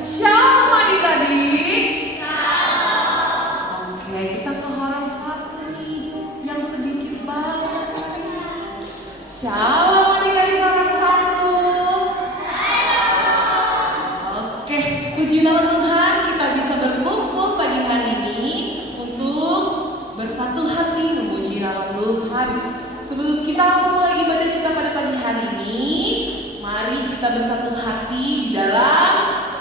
Shalom adik-adik. Oke, kita ke orang satu nih yang sedikit banget. Shalom adik-adik orang satu. Oke, puji nama Tuhan kita bisa berkumpul pagi hari ini untuk bersatu hati memuji nama Tuhan. Sebelum kita mulai ibadah kita pada pagi hari ini, mari kita bersatu hati di dalam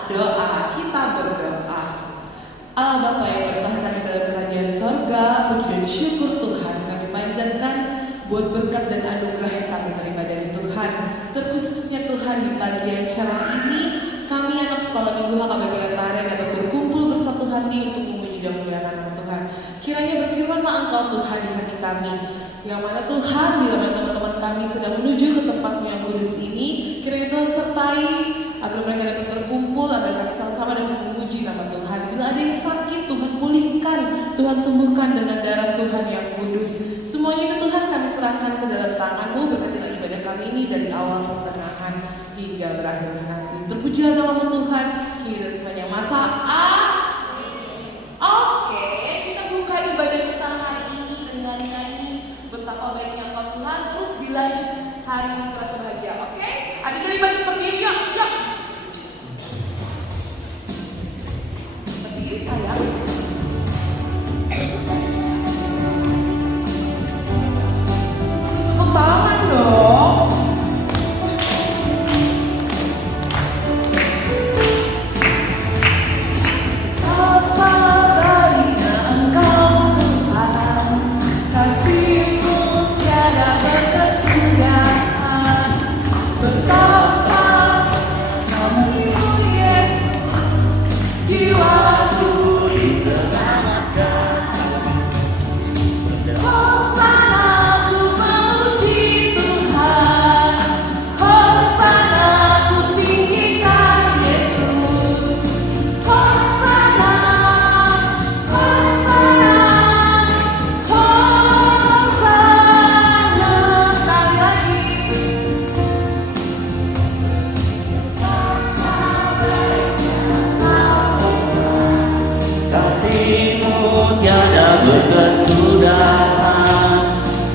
doa. Kita berdoa. Allah Bapa yang bertahta di dalam kerajaan sorga, puji dan syukur Tuhan kami panjatkan buat berkat dan anugerah yang kami terima dari Tuhan. Terkhususnya Tuhan di pagi yang cerah ini, kami anak sekolah minggu HKBP Lentaren dapat berkumpul bersatu hati untuk memuji dan memuliakan nama Tuhan. Kiranya berfirmanlah Engkau Tuhan di hati kami, yang mana Tuhan bila mana teman-teman kami sedang menuju ke tempatmu yang kudus ini, kiranya Tuhan sertai agar mereka dapat berkumpul, agar kami sama-sama dapat memuji nama Tuhan. Bila ada yang sakit, Tuhan pulihkan, Tuhan sembuhkan dengan darah Tuhan yang kudus. Semuanya itu Tuhan kami serahkan ke dalam tangan-Mu. Berkatilah ibadah kami ini dari awal pertengahan hingga berakhir nanti. Terpujilah nama Tuhan kini dan sepanjang masa. Oke, kita buka ibadah kita hari ini dengan nyanyi Betapa Baiknya Engkau Tuhan. Terus dilanjut hari ini terasa bahagia. Oke, adik-adik bagi pergi yuk. Berdiri sayang. Tepuk tangan dong.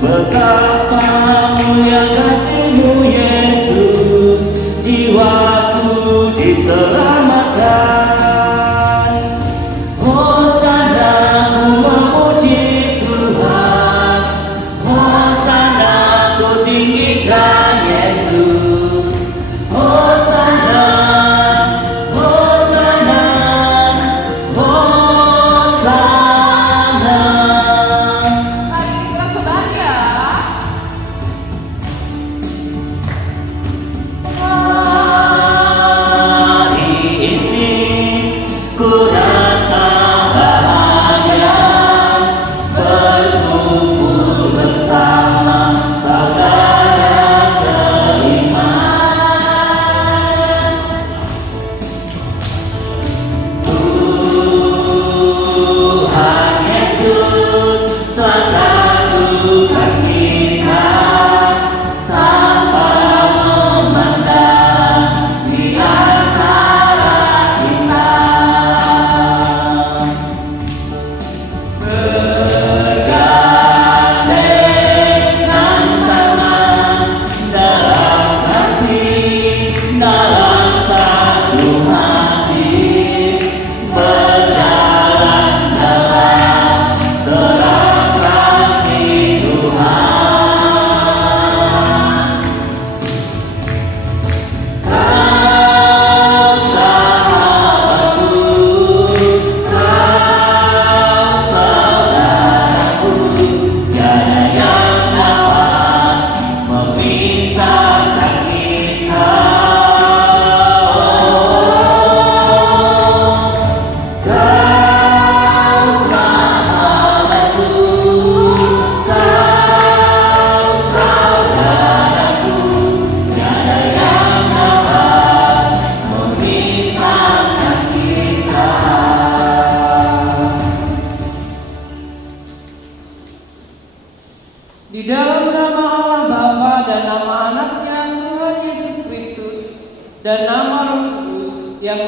Betapa mulia kasih-Mu Yesus, jiwaku diselamatkan. Hosana ku memuji Tuhan, Hosana ku tinggikan Yesus. Hosana, Hosana, Hosana. Hari ini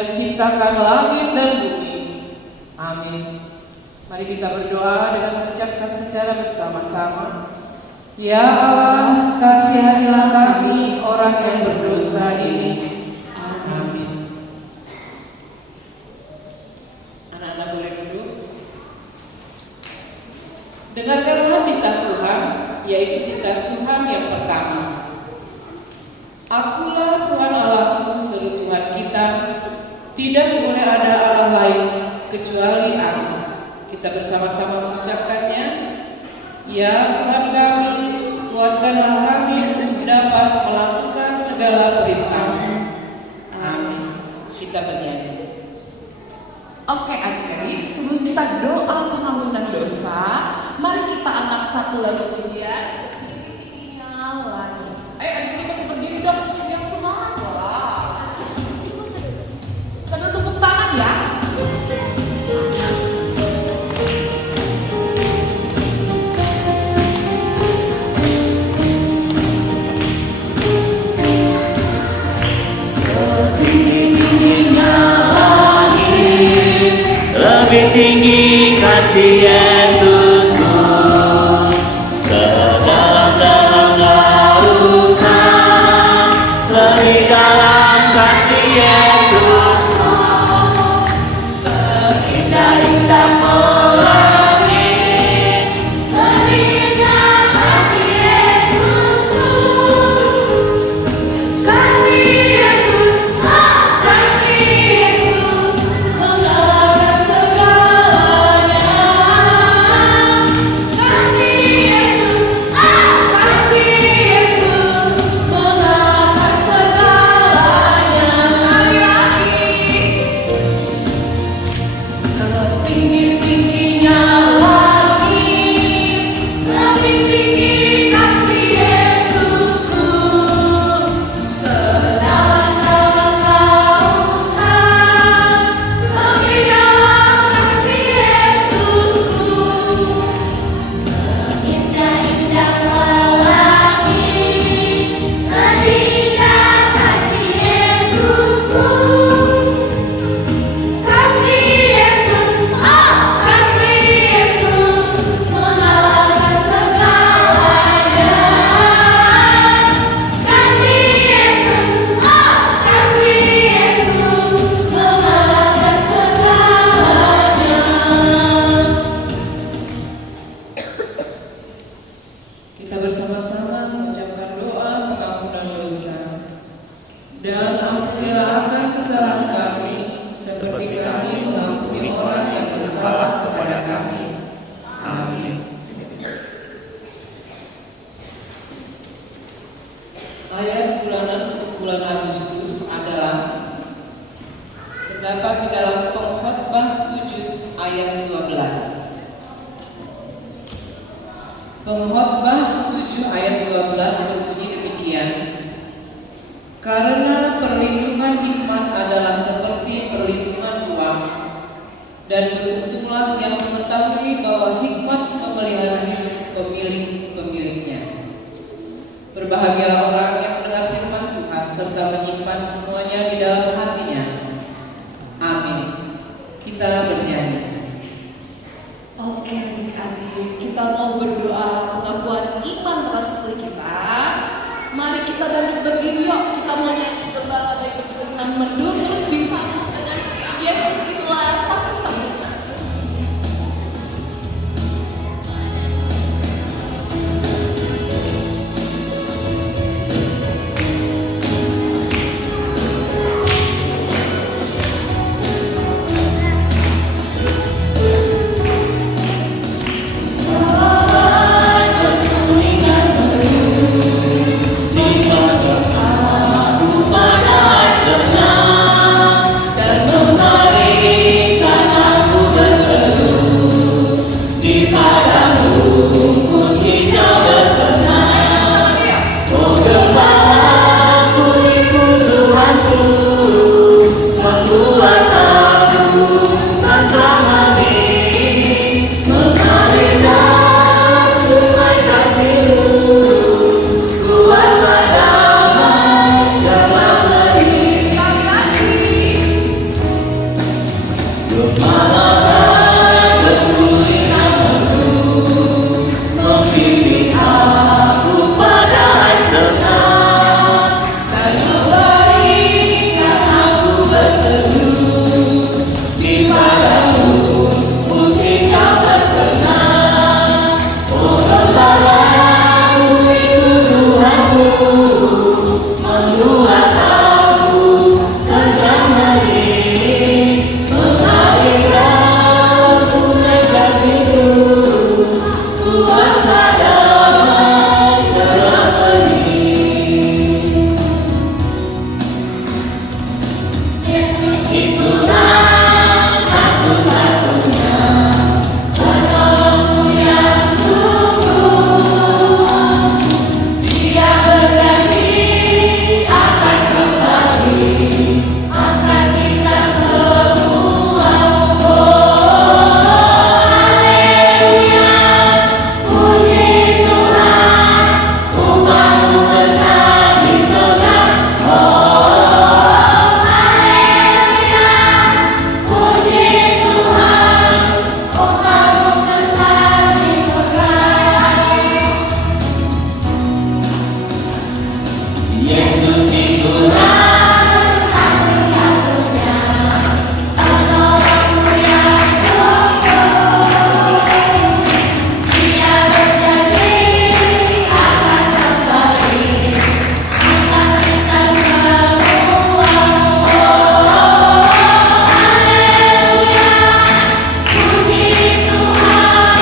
menciptakan langit dan bumi. Amin. Mari kita berdoa dengan mengucapkan secara bersama-sama. Ya Allah, kasihanilah kami orang yang berdosa ini. Amin. Anak-anak boleh duduk. Dengarkanlah titah Tuhan, yaitu titah Tuhan yang pertama. Akulah Tuhan Allahmu, seluruh Tuhan kita. Tidak boleh ada Allah lain kecuali Aku. Kita bersama-sama mengucapkannya. Ya Tuhan kami, kuatkanlah kami untuk dapat melakukan segala perintah-Mu. Amin. Kita bernyanyi. Oke adik-adik, sebelum kita doa pengampunan dosa, mari kita angkat satu lagu pujian. Tingginya lagi. Ayo adik-adik kita berdiri dong, yang semangat lah. Sambil tepuk tangan ya. Lebih tinggi kasih Yesusku, sedalam-dalam lautan, lebih dalam kasih Yesusku, indah-indah pelangi, lebih indah kasih Yesusku, kasih Yesus, kasih Yesus, mengalahkan segalanya. Kasih Yesus, kasih Yesus, mengalahkan segalanya. Sekali lagi, setinggi-tingginya langit, lebih tinggi kasih Yesusku, sedalam-dalam lautan, lebih dalam kasih Yesusku, indah-indah pelangi, lebih indah kasih Yesusku, kasih Yesus, kasih Yesus, mengalahkan segalanya. Kasih Yesus, kasih Yesus, mengalahkan segalanya. Kita bersama-sama mengucapkan doa pengampunan dosa. Dan ampunilah akan kesalahan kami, seperti kami mengampuni orang yang bersalah kepada kami. Amin. Ayat bulanan untuk bulan Agustus adalah terdapat di dalam Pengkhotbah 7 ayat 12. Pengkhotbah 7 ayat 12 berbunyi demikian. Karena perlindungan hikmat adalah seperti perlindungan uang, dan beruntunglah yang mengetahui bahwa hikmat memelihara hidup pemilik-pemiliknya. Berbahagialah orang yang mendengar firman Tuhan serta menyimpan semuanya di dalam hatinya. Amin. Kita bernyanyi. Oke adik-adik, kita mau berdoa pengakuan iman resmi kita. Mari kita bangkit berdiri yuk. Kita mau nyanyi gembala baik bersenang merdu, terus disambut dengan Yesus itulah satu-satunya. malah kesulitan membimbing aku pada air tenang. Dan kebaikan aku berteduh di padamu, putih jauh berkenan. Oh gembala itu Tuhanku, membuat aku tenang ini, mengalirkan sungai kasih-Mu, kuasa damai cerah bening. Yesus Itulah satu-satunya penolongku yang sungguh. Dia berjanji akan kembali, akan kita semua. Oh, haleluya, puji Tuhan, upahmu besar di surga. Oh, haleluya, puji Tuhan, upahmu besar di surga. Yesus itulah Satu-satunya penolongku yang sungguh. Dia berjanji akan kembali, akan kita semua. Oh, haleluya, puji Tuhan,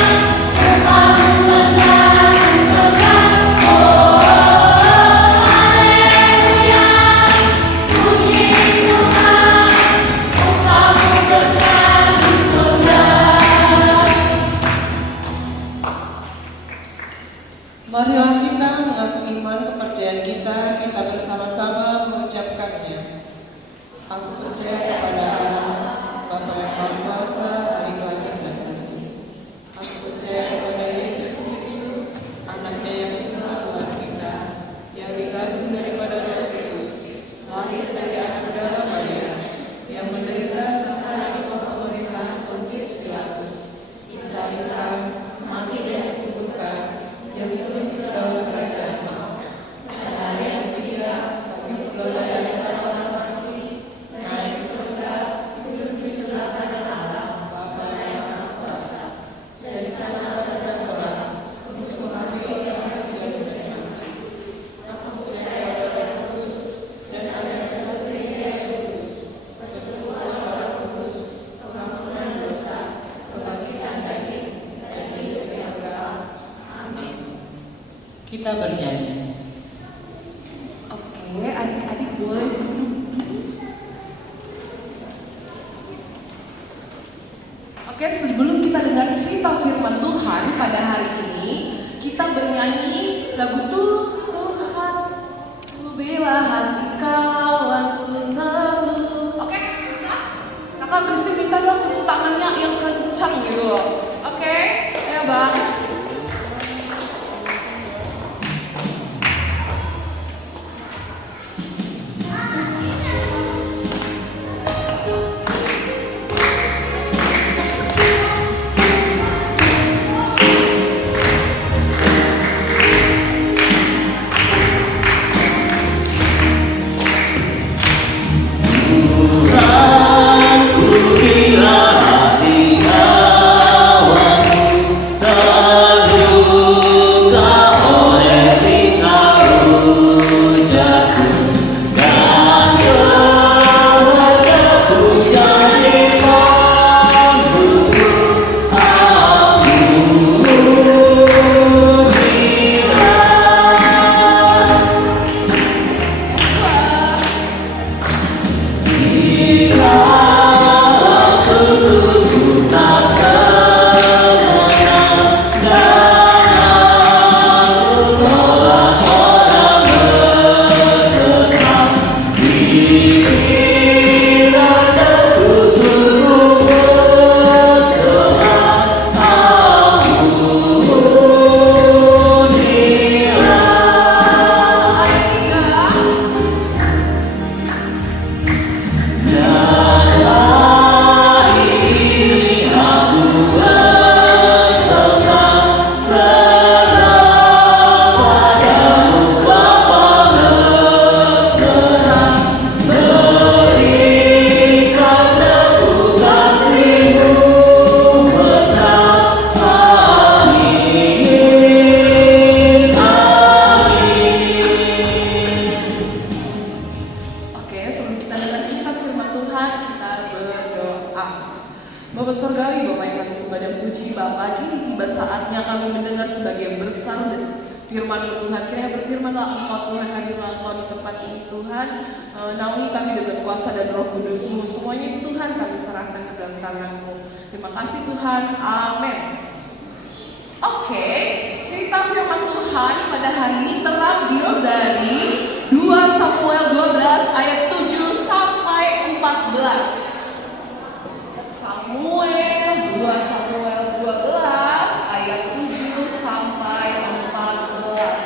upahmu besar di surga. Oh, haleluya, puji Tuhan, upahmu besar di surga. Marilah kita mengaku iman kepercayaan kita bersama-sama mengucapkannya. Aku percaya kepada Allah, Bapa yang Maha Kuasa, Hari Langit dan Bumi. Aku percaya kepada Yesus Kristus, Anaknya yang tunggal Tuhan kita, yang dikandung daripada Roh Kudus, lahir dari anak darah Maria, yang menderita sengsara di bawah pemerintahan Pontius Pilatus, disalibkan, mati dan dikuburkan, yang turun ke dalam kerajaan Allah. Pada hari yang ketiga, bagi keluar dari antara orang mati, naik ke surga, duduk di sebelah kanan Allah, Bapa yang Maha Kuasa. Dari sana akan datang kelak untuk mengadili orang hidup dan yang mati. Aku percaya pada Roh Kudus dan aliran satu Gereja yang kudus, persekutuan orang kudus, pengampunan dosa, kebangkitan daging, dan hidup yang kekal. Amin. Kita bernyanyi. Oke, adik-adik boleh duduk. Oke, sebelum kita dengar cerita firman Tuhan pada hari ini, kita bernyanyi lagu Tuhan, ku bila hati kawanku terluka. Oke, bisa? Kakak Kristi minta dong tepuk tangannya yang kencang gitu loh. Oke, ya bang. Tuhan, ku kira hati kawanku Bapak Surgawi, Bapak yang kami sembah dan puji, Bapak, kini tiba saatnya kami mendengar sebagian besar dari firman-Mu Tuhan. Kiranya berfirman-Lah Engkau Tuhan, hadirlah Engkau di tempat ini Tuhan. Naungi kami dengan kuasa dan Roh Kudus-Mu. Semuanya itu Tuhan kami serahkan ke dalam tangan-Mu. Terima kasih Tuhan. Amin. Oke, cerita firman Tuhan pada hari ini terambil dari 2 Samuel 12 ayat 7 sampai 14. Samuel 2 Samuel 12 ayat 7 sampai 14.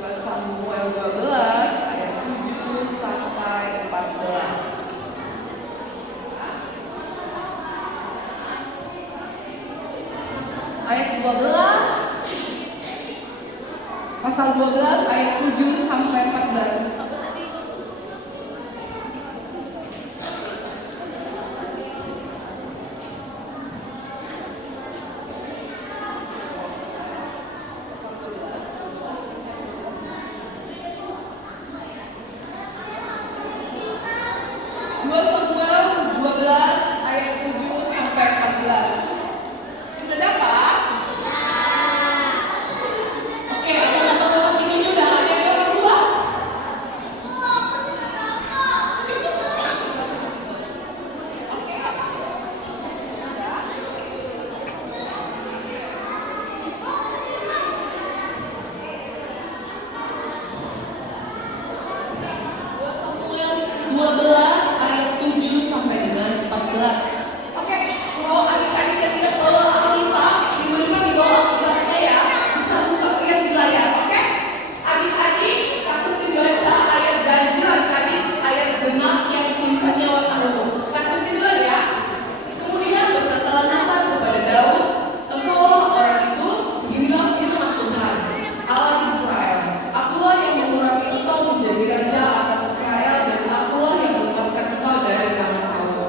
2 Samuel 12 ayat 7 sampai 14. Ayat 12 pasal 12 ayat 7 sampai 14. Sudah dapat? Oke, apa kata orang itunya udah ada di orang tua? Oke. Samuel 12 ayat 7 sampai dengan 14. Oke, kalau adik-adik yang tidak bawa Alkitab, minggu depan dibawa Alkitabnya ya, bisa buka lihat di layar, oke? Adik-adik, harus dibaca ayat ganjil, adik-adik, ayat genap yang tulisannya warna ungu. Harus dilihat ya. Kemudian berkatalah Natan kepada Daud, engkaulah orang itu, inilah firman Tuhan, Allah Israel. Akulah yang mengurapi engkau menjadi raja atas Israel, dan akulah yang melepaskan engkau dari tangan Saul.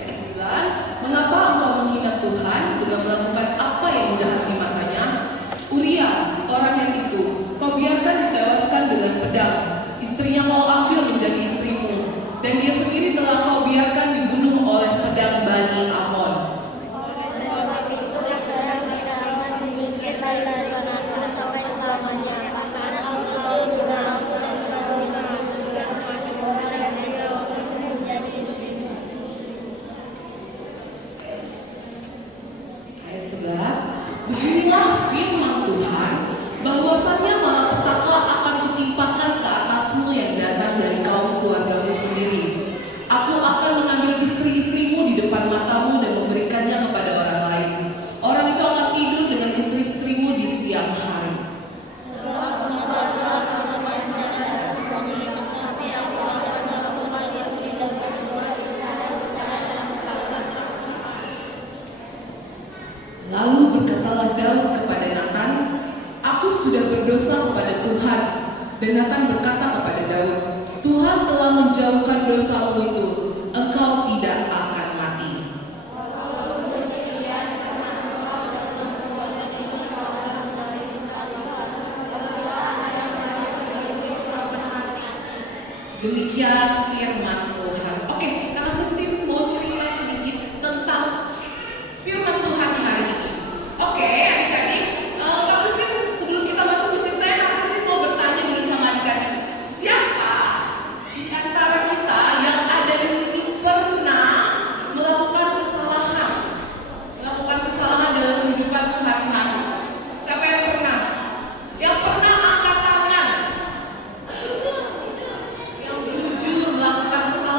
Ayat 9, mengapa engkau menghina Tuhan dengan melakukan apa yang jahat di matanya? Uria, orang yang itu, kau biarkan ditewaskan dengan pedang. Istrinya kau ambil menjadi istrimu, dan dia sendiri telah kau biarkan dibunuh oleh pedang Bani Amon. Ayat 11, beginilah firman Tuhan, bahwasannya malapetaka akan kutimpakan ke atasmu yang datang dari kaum keluargamu sendiri. Aku akan mengambil istri-istrimu di depan matamu dan memberikannya kepada orang lain. Orang itu akan tidur dengan istri-istrimu di siang hari. Lalu berkatalah Daud kepada Natan, aku sudah berdosa kepada Tuhan. Dan Natan berkata kepada Daud, Tuhan telah menjauhkan dosamu itu, engkau tidak akan mati. Demikian firman Tuhan. Oke, Kakak Christine mau cerita sedikit tentang firman Tuhan hari ini. Oke, adik-adik, Kak Christine sebelum kita masuk ke ceritanya, Kak Christine mau bertanya dulu sama adik-adik. Siapa di antara kita yang ada di sini pernah melakukan kesalahan? Melakukan kesalahan dalam kehidupan sehari-hari? Siapa yang pernah? Yang pernah angkat tangan. Yang jujur melakukan kesalahan.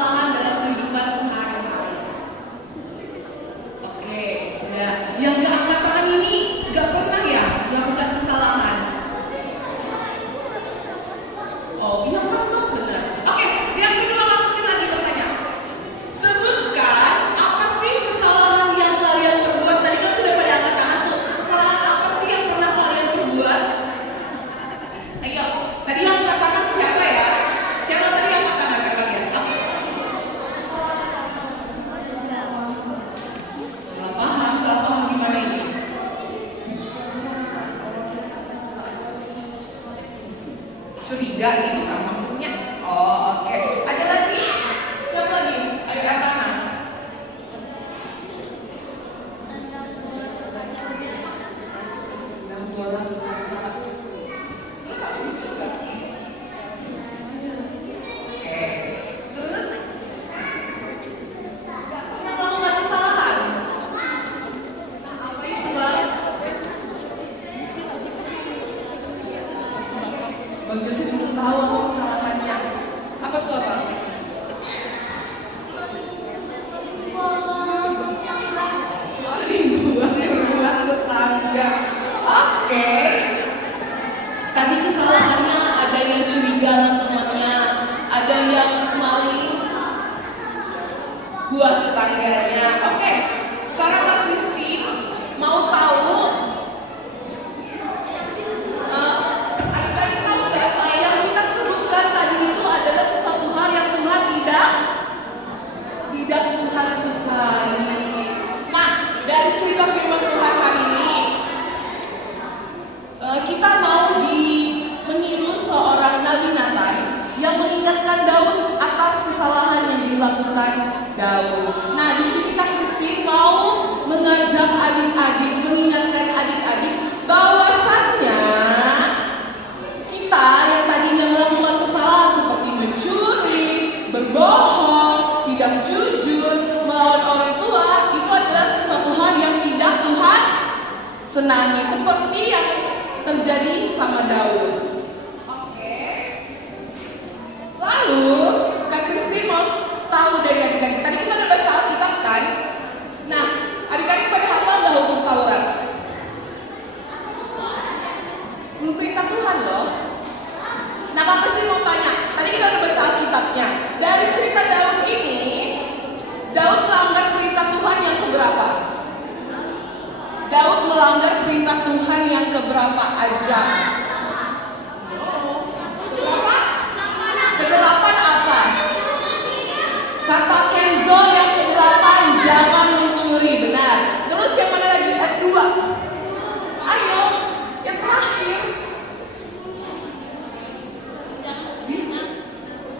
curiga gitu kan maksudnya. Oh, oke. Ada lagi? Siapa lagi? Ayo Erlana. Dan bola salah. Terus aku juga. Oke. Terus yang melakukan kesalahan. Apa itu Bang? Bang Joseph belum tahu apa kesalahannya. Apa tuh apa? Berbuat tetangga. Oke. Tadi kesalahannya ada yang curiga sama temannya, ada yang maling buah tetangganya. Oke. Sekarang Kak Kristi mau tahu adik-adik tahu nggak yang kita sebutkan tadi itu adalah sesuatu hal yang Tuhan tidak Tuhan sukai. Nah, dari cerita firman Tuhan hari ini kita mau meniru seorang Nabi Nathan yang mengingatkan Daud atas kesalahan yang dilakukan Daud. Nah, di sini Kak Kristi mau mengajak adik-adik, mengingatkan adik-adik bahwasannya kita yang tadinya melakukan kesalahan seperti mencuri, berbohong, tidak jujur, melawan orang tua, itu adalah sesuatu hal yang tidak Tuhan senangi, seperti yang terjadi sama Daud. Oke. Lalu Kak Kristi mau tahu dari adik-adik. Tadi kita udah baca Alkitab kan? Nah, adik-adik pada hafal nggak hukum Taurat? 10 perintah Tuhan loh. Nah, Kak Kristi mau tanya. Tadi kita udah baca Alkitabnya. Dari cerita Daud ini, Daud melanggar perintah Tuhan yang keberapa? Daud melanggar perintah Tuhan yang keberapa aja? Berapa? Kedelapan apa? Kata Kenzo yang kedelapan, jangan mencuri, benar. Terus yang mana lagi? Ayat 2. Ayo, yang terakhir.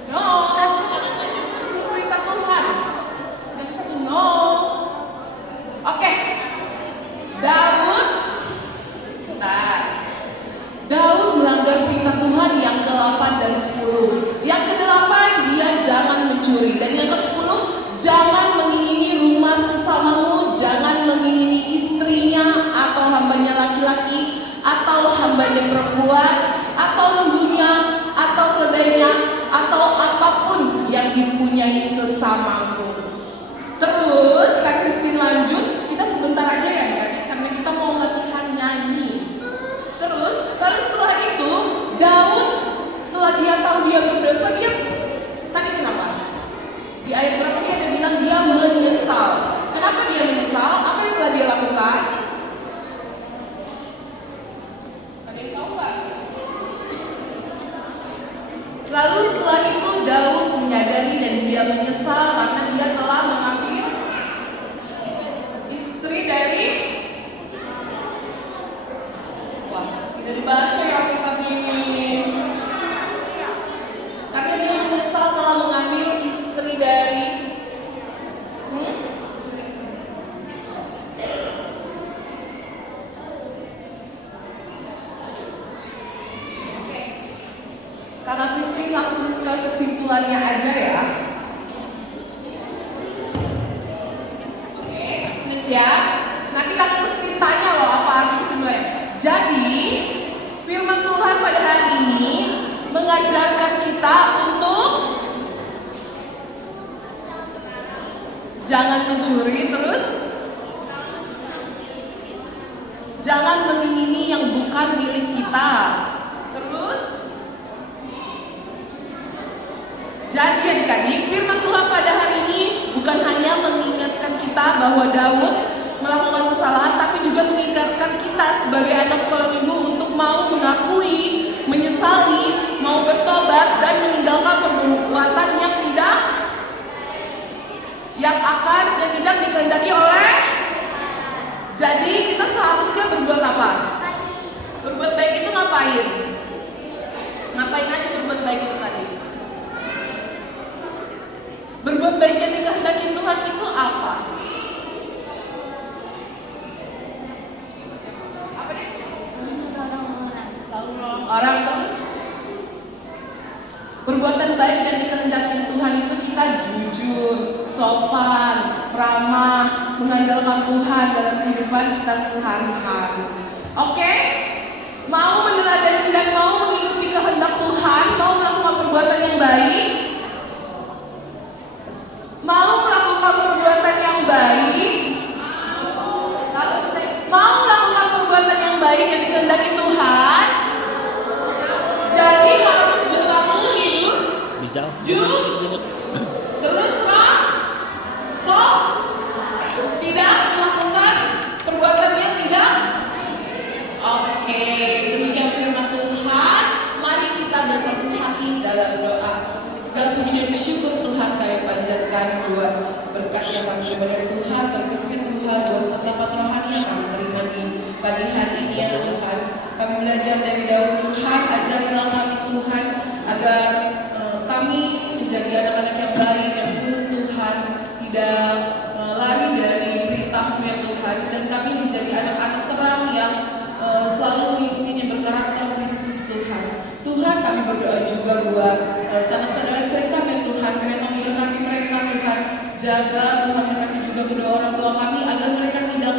No. Sebelum perintah Tuhan. Yang satu no. Oke. Daud melanggar perintah Tuhan yang ke-8 dan 10. Yang ke-8 dia jangan mencuri, dan yang ke-10 jangan mengingini rumah sesamamu, jangan mengingini istrinya atau hambanya laki-laki atau hambanya perempuan atau lembunya atau keledainya atau apapun yang dipunyai sesamamu. Terus Kak Christine lanjut, kita sebentar aja ya karena kita mau latihan nyanyi. Terus lalu setelah itu Daud setelah dia tahu dia berdosa, dia tadi kenapa? Di ayat berapa dia ada bilang dia menyesal. Kenapa dia menyesal? Apa yang telah dia lakukan? Ada yang tahu nggak? Lalu setelah itu Daud menyadari dan dia menyesal karena dia telah mengambil istri dari, wah tidak dibaca ya Alkitabnya ini. Karena dia menyesal telah mengambil istri dari Kakak Kristi langsung ke kesimpulannya aja ya. Oke, siap. Nanti Kakak Kristi tanya loh apa arti kesimpulannya. Jadi, firman Tuhan pada hari ini mengajarkan kita untuk jangan mencuri, terus jangan mengingini yang bukan milik kita. Terus jadi adik-adik, firman Tuhan pada hari ini bukan hanya mengingatkan kita bahwa Daud melakukan kesalahan, tapi juga mengingatkan kita sebagai anak sekolah minggu untuk mau mengakui, menyesali, mau bertobat dan meninggalkan perbuatan yang tidak dikehendaki oleh. Jadi kita seharusnya berbuat apa? Berbuat baik itu ngapain? Ngapain aja berbuat baik itu tadi? Berbuat baik yang dikehendaki Tuhan itu apa? Apa deh? Tolong orang terus. Perbuatan baik yang dikehendaki Tuhan itu kita jujur, sopan, ramah, mengandalkan Tuhan dalam kehidupan kita sehari-hari. Oke? Mau meneladani dan mau mengikuti kehendak Tuhan, mau melakukan perbuatan yang baik, mau melakukan perbuatan yang baik, mau melakukan perbuatan yang baik yang dikehendaki Tuhan. Jadi harus berlaku hidup jujur, terus tidak melakukan perbuatan yang tidak. Oke, demikian firman Tuhan. Mari kita bersatu hati dalam doa. Segala puji dan syukur Tuhan kami panjatkan buat berkat yang kami terima dari Tuhan, terkhusus Tuhan buat setiap rohani yang kami terima di pagi hari ini ya Tuhan. Kami belajar dari Daud, Tuhan ajarilah kami Tuhan agar kami menjadi anak-anak yang baik, yang buruk Tuhan, tidak lari dari perintah-Mu ya Tuhan, dan kami menjadi anak-anak terang yang selalu mengikutinya berkarakter Kristus Tuhan. Tuhan kami berdoa juga buat sanak-saudara sekalian kami ya Tuhan, kiranya Kau memberkati mereka Tuhan, jaga Tuhan, berkati juga kedua orang tua kami agar mereka tidak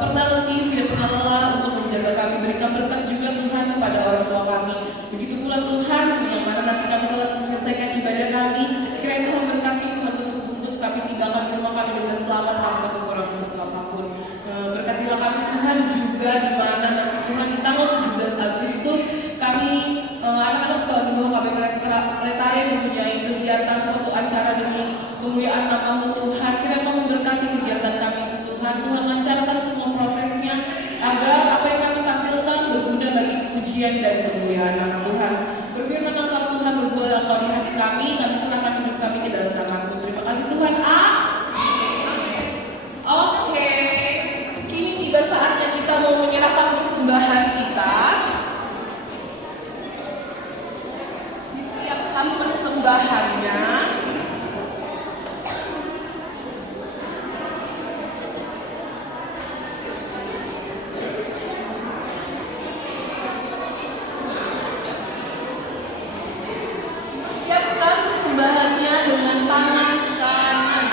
pernah letih, tidak pernah lelah untuk menjaga kami. Berikan berkat juga Tuhan kepada orang tua kami. Begitu pula Tuhan, yang mana nanti kami telah menyelesaikan ibadah kami, kiranya Tuhan berkati Tuhan tutup bungkus kami, tinggalkan di rumah kami dengan selamat tanpa kekurangan satu apapun. Berkatilah kami Tuhan juga di mana nanti Tuhan di tanggal 17 Agustus kami anak-anak sekolah di bawah KBP Letare mempunyai kegiatan suatu acara demi kemuliaan nama-Mu Tuhan. Kiranya Kau memberkati kegiatan kami itu Tuhan. Tuhan lancarkan semua prosesnya agar apa yang kami tampilkan berguna bagi pujian dan kemuliaan nama Tuhan. Berfirman Engkau Tuhan, berbuatlah Engkau di hati kami serahkan hidup kami ke dalam tangan-Mu. Terima kasih Tuhan. Oke, kini tiba saatnya kita mau menyerahkan persembahan kita. Disiapkan persembahannya. Siapkan persembahannya dengan tangan kanan.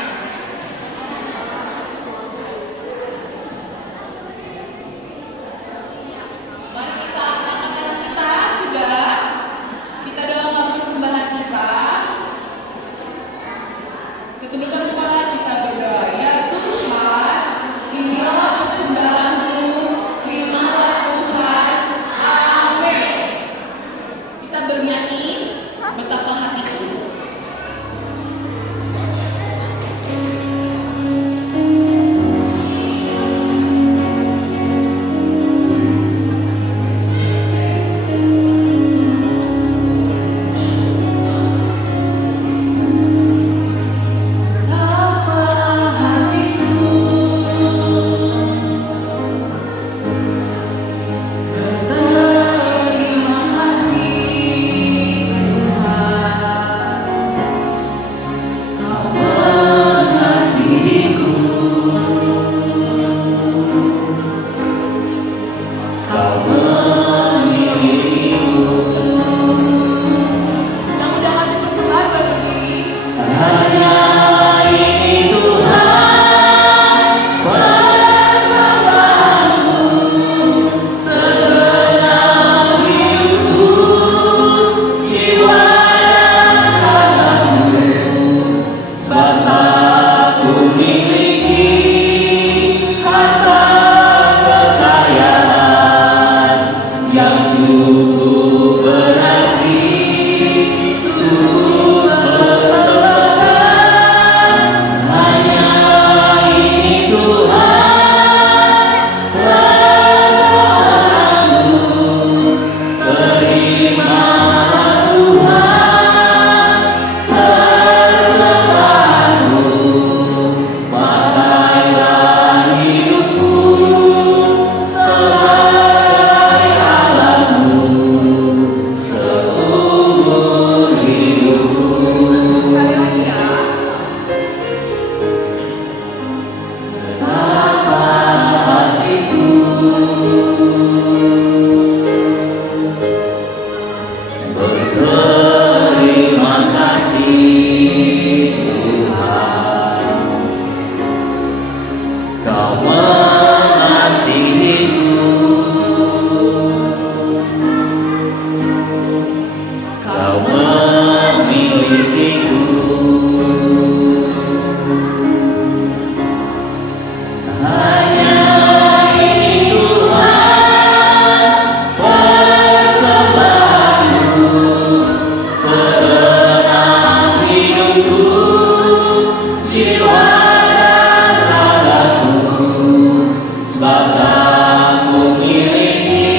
Aku miliki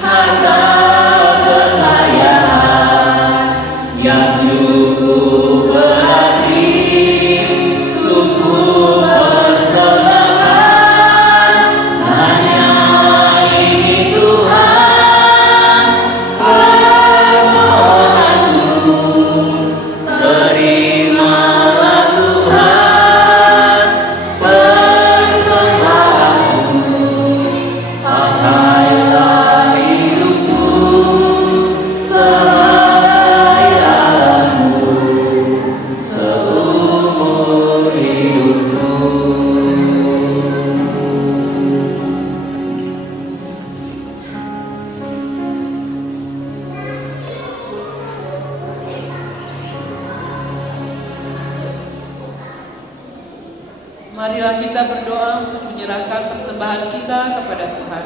harta kekayaan yang cukup berarti untuk ku persembahkan. Hanya ini Tuhan permohonanku, terimalah Tuhan persembahanku. Pakailah hidupku sebagai alatmu seumur hidupku. Marilah kita berdoa untuk menyerahkan persembahan kita kepada Tuhan.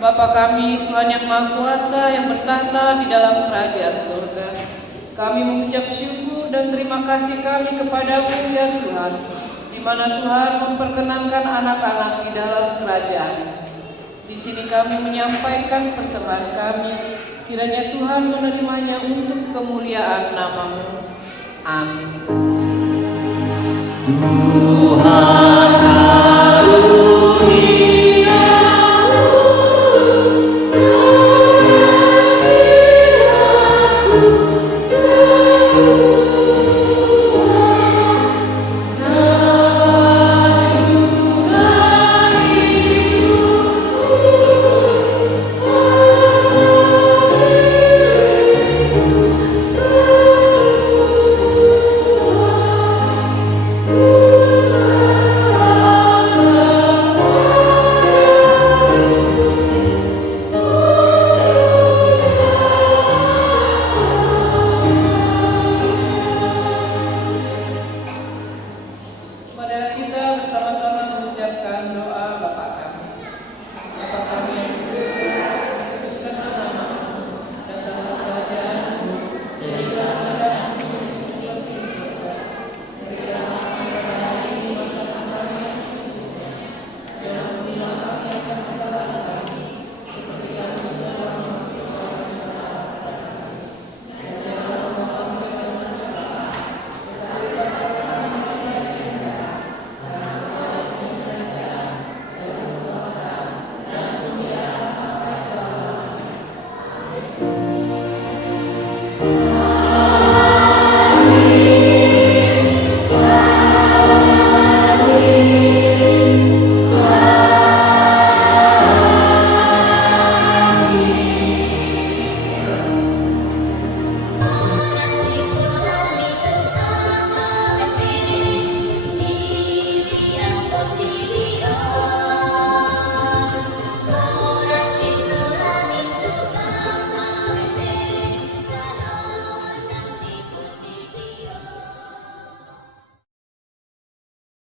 Bapa kami, Tuhan yang Maha Kuasa yang bertahta di dalam kerajaan surga, kami mengucap syukur dan terima kasih kami kepadamu ya Tuhan, di mana Tuhan memperkenankan anak-anak di dalam kerajaan. Di sini kami menyampaikan persembahan kami, kiranya Tuhan menerimanya untuk kemuliaan nama-Mu. Amin. Tuhan